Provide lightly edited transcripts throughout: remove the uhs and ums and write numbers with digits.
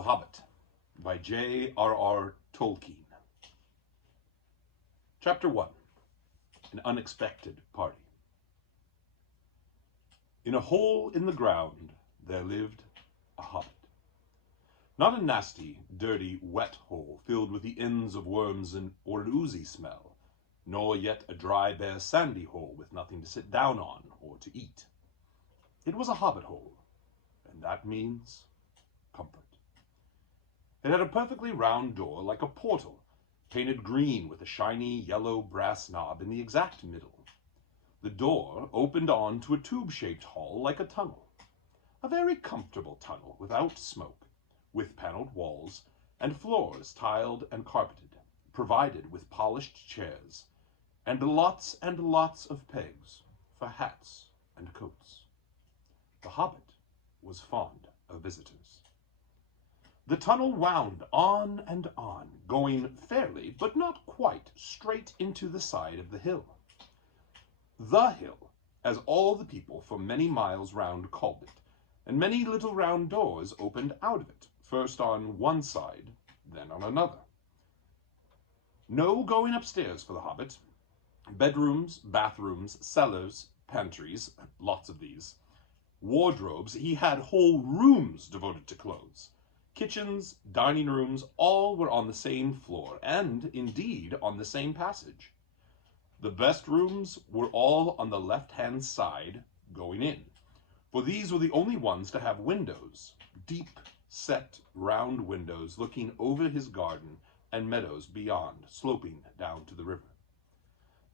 The Hobbit by J.R.R. Tolkien. Chapter 1. An Unexpected Party. In a hole in the ground there lived a hobbit. Not a nasty, dirty, wet hole filled with the ends of worms or an oozy smell, nor yet a dry, bare, sandy hole with nothing to sit down on or to eat. It was a hobbit hole, and that means comfort. It had a perfectly round door like a portal, painted green with a shiny yellow brass knob in the exact middle. The door opened on to a tube-shaped hall like a tunnel. A very comfortable tunnel without smoke, with paneled walls and floors tiled and carpeted, provided with polished chairs, and lots of pegs for hats and coats. The hobbit was fond of visitors. The tunnel wound on and on, going fairly, but not quite, straight into the side of the hill. The hill, as all the people for many miles round called it, and many little round doors opened out of it, first on one side, then on another. No going upstairs for the hobbit. Bedrooms, bathrooms, cellars, pantries, lots of these, wardrobes, he had whole rooms devoted to clothes. Kitchens, dining rooms, all were on the same floor, and, indeed, on the same passage. The best rooms were all on the left-hand side, going in, for these were the only ones to have windows, deep-set, round windows looking over his garden and meadows beyond, sloping down to the river.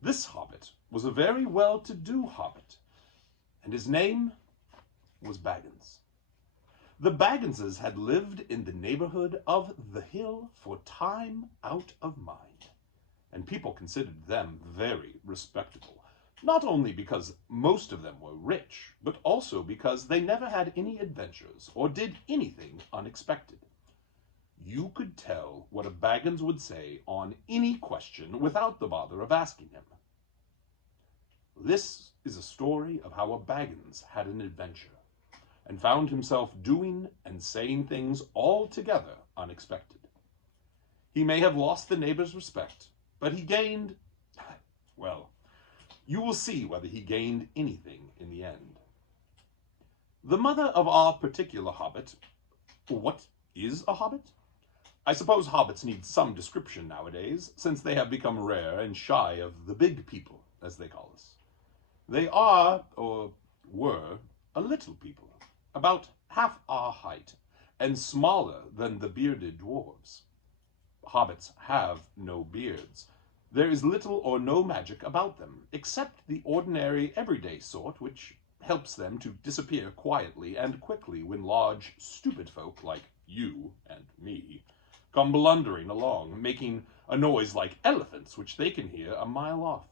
This hobbit was a very well-to-do hobbit, and his name was Baggins. The Bagginses had lived in the neighborhood of the hill for time out of mind, and people considered them very respectable, not only because most of them were rich, but also because they never had any adventures or did anything unexpected. You could tell what a Baggins would say on any question without the bother of asking him. This is a story of how a Baggins had an adventure, and found himself doing and saying things altogether unexpected. He may have lost the neighbor's respect, but he gained, well, you will see whether he gained anything in the end. The mother of our particular hobbit, what is a hobbit? I suppose hobbits need some description nowadays, since they have become rare and shy of the big people, as they call us. They are, or were, a little people, about half our height, and smaller than the bearded dwarves. Hobbits have no beards. There is little or no magic about them, except the ordinary everyday sort which helps them to disappear quietly and quickly when large, stupid folk like you and me come blundering along, making a noise like elephants which they can hear a mile off.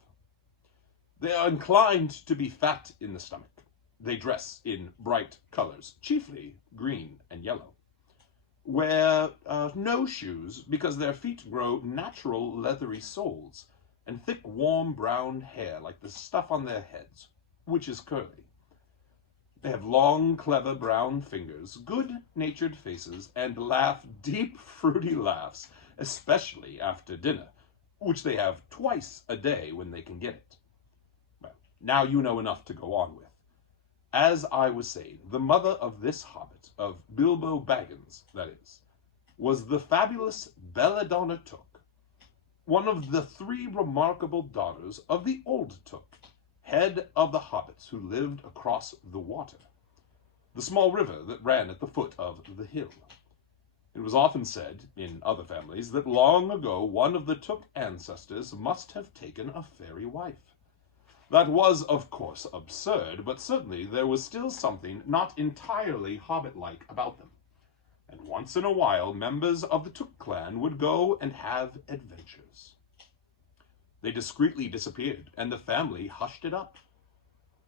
They are inclined to be fat in the stomach. They dress in bright colors, chiefly green and yellow. Wear no shoes because their feet grow natural leathery soles and thick warm brown hair like the stuff on their heads, which is curly. They have long, clever brown fingers, good-natured faces, and laugh deep, fruity laughs, especially after dinner, which they have twice a day when they can get it. Well, now you know enough to go on with. As I was saying, the mother of this hobbit, of Bilbo Baggins, that is, was the fabulous Belladonna Took, one of the three remarkable daughters of the old Took, head of the hobbits who lived across the water, the small river that ran at the foot of the hill. It was often said, in other families, that long ago one of the Took ancestors must have taken a fairy wife. That was, of course, absurd, but certainly there was still something not entirely hobbit-like about them. And once in a while, members of the Took clan would go and have adventures. They discreetly disappeared, and the family hushed it up.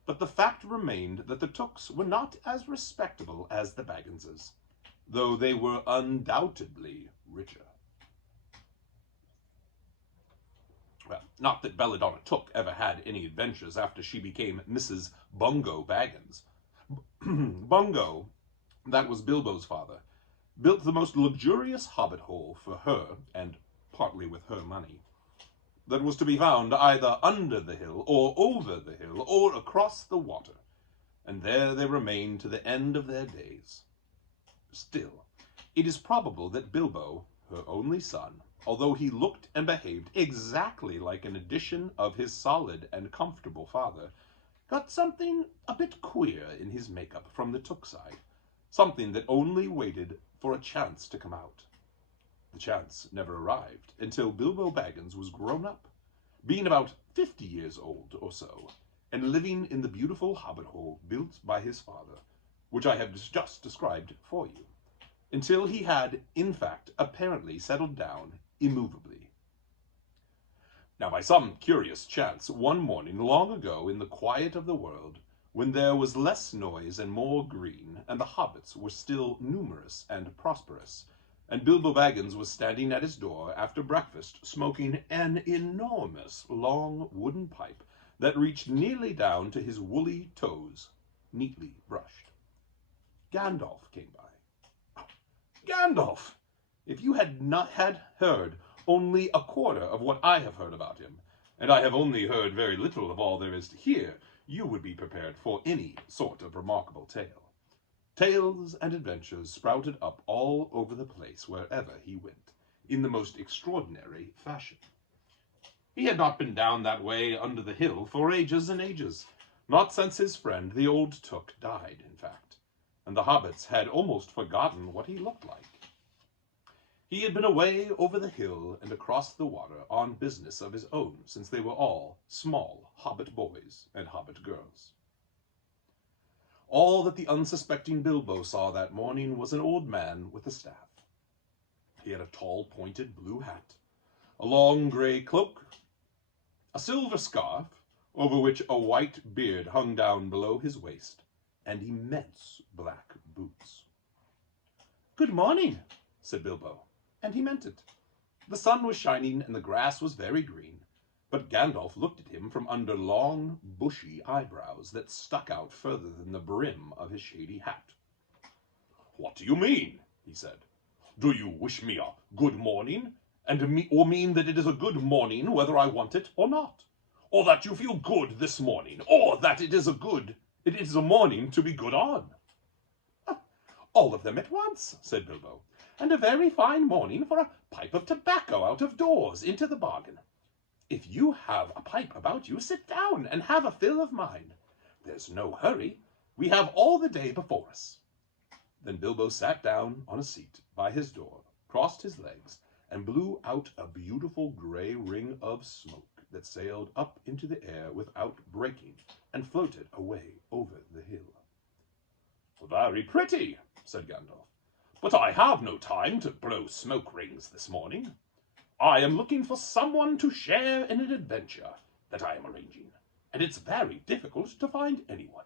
But the fact remained that the Tooks were not as respectable as the Bagginses, though they were undoubtedly richer. Well, not that Belladonna Took ever had any adventures after she became Mrs. Bungo Baggins. Bungo, that was Bilbo's father, built the most luxurious hobbit hole for her, and partly with her money, that was to be found either under the hill, or over the hill, or across the water, and there they remained to the end of their days. Still, it is probable that Bilbo, her only son, although he looked and behaved exactly like an edition of his solid and comfortable father, got something a bit queer in his makeup from the Took side, something that only waited for a chance to come out. The chance never arrived until Bilbo Baggins was grown up, being about 50 years old or so, and living in the beautiful hobbit hole built by his father, which I have just described for you, until he had, in fact, apparently settled down immovably. Now, by some curious chance, one morning long ago in the quiet of the world, when there was less noise and more green, and the hobbits were still numerous and prosperous, and Bilbo Baggins was standing at his door after breakfast, smoking an enormous long wooden pipe that reached nearly down to his woolly toes, neatly brushed, Gandalf came by. Gandalf! If you had not had heard only a quarter of what I have heard about him, and I have only heard very little of all there is to hear, you would be prepared for any sort of remarkable tale. Tales and adventures sprouted up all over the place wherever he went, in the most extraordinary fashion. He had not been down that way under the hill for ages and ages, not since his friend the old Took died, in fact, and the hobbits had almost forgotten what he looked like. He had been away over the hill and across the water on business of his own since they were all small hobbit boys and hobbit girls. All that the unsuspecting Bilbo saw that morning was an old man with a staff. He had a tall, pointed blue hat, a long grey cloak, a silver scarf, over which a white beard hung down below his waist, and immense black boots. "Good morning," said Bilbo, and he meant it. The sun was shining and the grass was very green, but Gandalf looked at him from under long, bushy eyebrows that stuck out further than the brim of his shady hat. "What do you mean?" he said. "Do you wish me a good morning, or mean that it is a good morning whether I want it or not? Or that you feel good this morning, or that it is a morning to be good on?" "All of them at once," said Bilbo, "and a very fine morning for a pipe of tobacco out of doors into the bargain. If you have a pipe about you, sit down and have a fill of mine. There's no hurry. We have all the day before us." Then Bilbo sat down on a seat by his door, crossed his legs, and blew out a beautiful grey ring of smoke that sailed up into the air without breaking and floated away over the hill. "Very pretty," said Gandalf, "but I have no time to blow smoke rings this morning. I am looking for someone to share in an adventure that I am arranging, and it's very difficult to find anyone."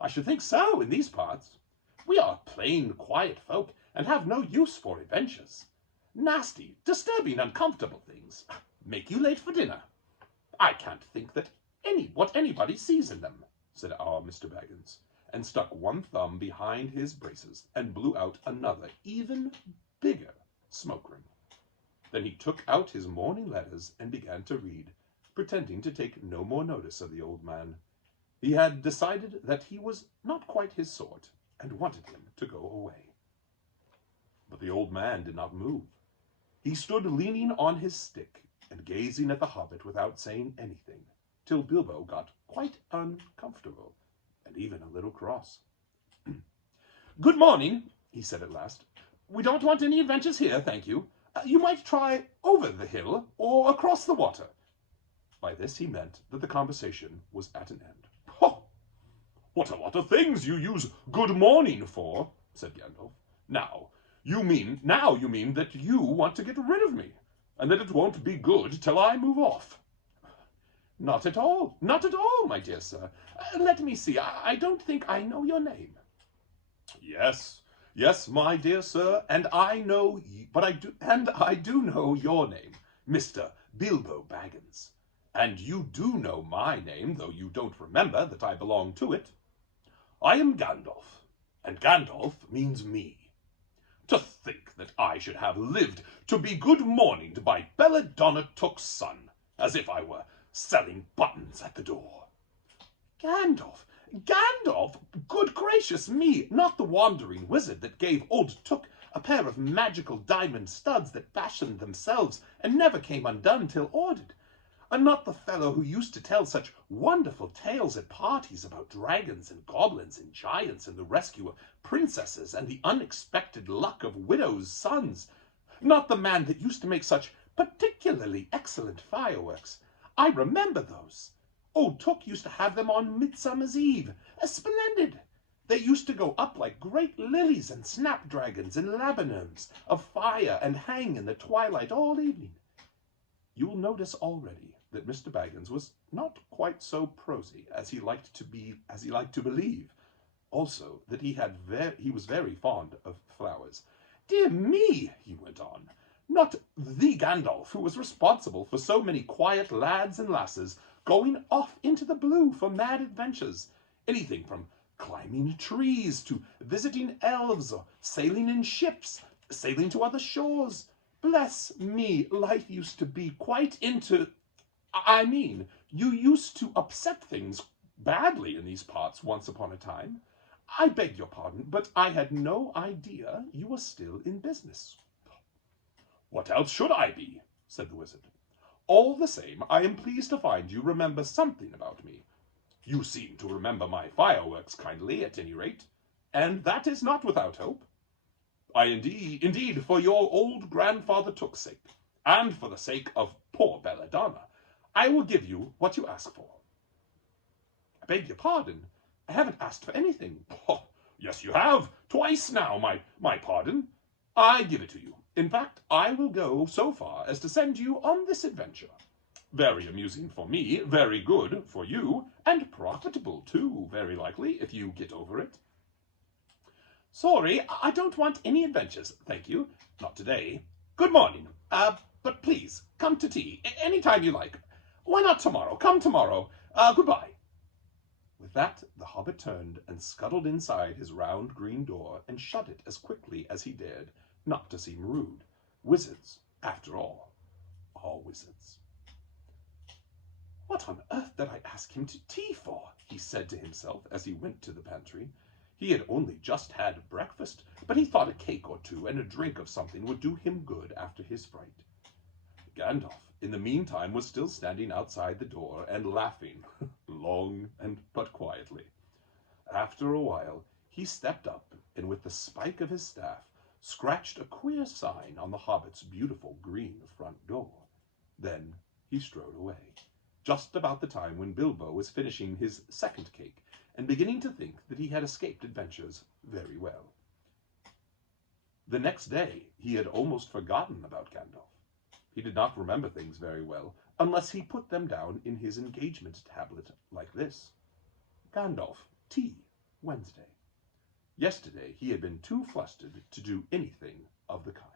"I should think so in these parts. We are plain, quiet folk, and have no use for adventures. Nasty, disturbing, uncomfortable things make you late for dinner. I can't think that what anybody sees in them," said our Mr. Baggins, and stuck one thumb behind his braces and blew out another, even bigger smoke ring. Then he took out his morning letters and began to read, pretending to take no more notice of the old man. He had decided that he was not quite his sort, and wanted him to go away. But the old man did not move. He stood leaning on his stick and gazing at the hobbit without saying anything, till Bilbo got quite uncomfortable, and even a little cross. "Good morning," he said at last. "We don't want any adventures here, thank you. You might try over the hill or across the water." By this he meant that the conversation was at an end. "Ho! What a lot of things you use good morning for," said Gandalf. Now you mean that you want to get rid of me, and that it won't be good till I move off." Not at all, my dear sir. Let me see, I don't think I know your name." Yes, my dear sir, and I do know your name, Mr. Bilbo Baggins. And you do know my name, though you don't remember that I belong to it. I am Gandalf, and Gandalf means me. To think that I should have lived to be good-morninged by Belladonna Took's son, as if I were selling buttons at the door. Gandalf! Gandalf! Good gracious me! Not the wandering wizard that gave old Took a pair of magical diamond studs that fashioned themselves and never came undone till ordered. And not the fellow who used to tell such wonderful tales at parties about dragons and goblins and giants and the rescue of princesses and the unexpected luck of widows' sons. Not the man that used to make such particularly excellent fireworks. I remember those. Old Took used to have them on Midsummer's Eve. Splendid! They used to go up like great lilies and snapdragons and laburnums of fire and hang in the twilight all evening. You will notice already that Mr. Baggins was not quite so prosy as he liked to believe. Also, that he was very fond of flowers. Dear me, he went on, not the Gandalf who was responsible for so many quiet lads and lasses going off into the blue for mad adventures. Anything from climbing trees to visiting elves or sailing in ships, sailing to other shores. Bless me, life used to be quite you used to upset things badly in these parts once upon a time. I beg your pardon, but I had no idea you were still in business. What else should I be? Said the wizard. All the same, I am pleased to find you remember something about me. You seem to remember my fireworks kindly, at any rate, and that is not without hope. Indeed, for your old grandfather Took's sake, and for the sake of poor Belladonna, I will give you what you ask for. I beg your pardon, I haven't asked for anything. Oh, yes, you have, twice now, my pardon. I give it to you. In fact, I will go so far as to send you on this adventure. Very amusing for me, very good for you, and profitable too, very likely, if you get over it. Sorry, I don't want any adventures, thank you. Not today. Good morning. But please, come to tea, any time you like. Why not tomorrow? Come tomorrow. Goodbye. With that, the Hobbit turned and scuttled inside his round green door and shut it as quickly as he dared, not to seem rude. Wizards, after all, are wizards. What on earth did I ask him to tea for? He said to himself as he went to the pantry. He had only just had breakfast, but he thought a cake or two and a drink of something would do him good after his fright. Gandalf, in the meantime, was still standing outside the door and laughing, long but quietly. After a while, he stepped up and with the spike of his staff scratched a queer sign on the Hobbit's beautiful green front door. Then he strode away, just about the time when Bilbo was finishing his second cake and beginning to think that he had escaped adventures very well. The next day, he had almost forgotten about Gandalf. He did not remember things very well, unless he put them down in his engagement tablet like this. Gandalf, tea, Wednesday. Yesterday he had been too flustered to do anything of the kind.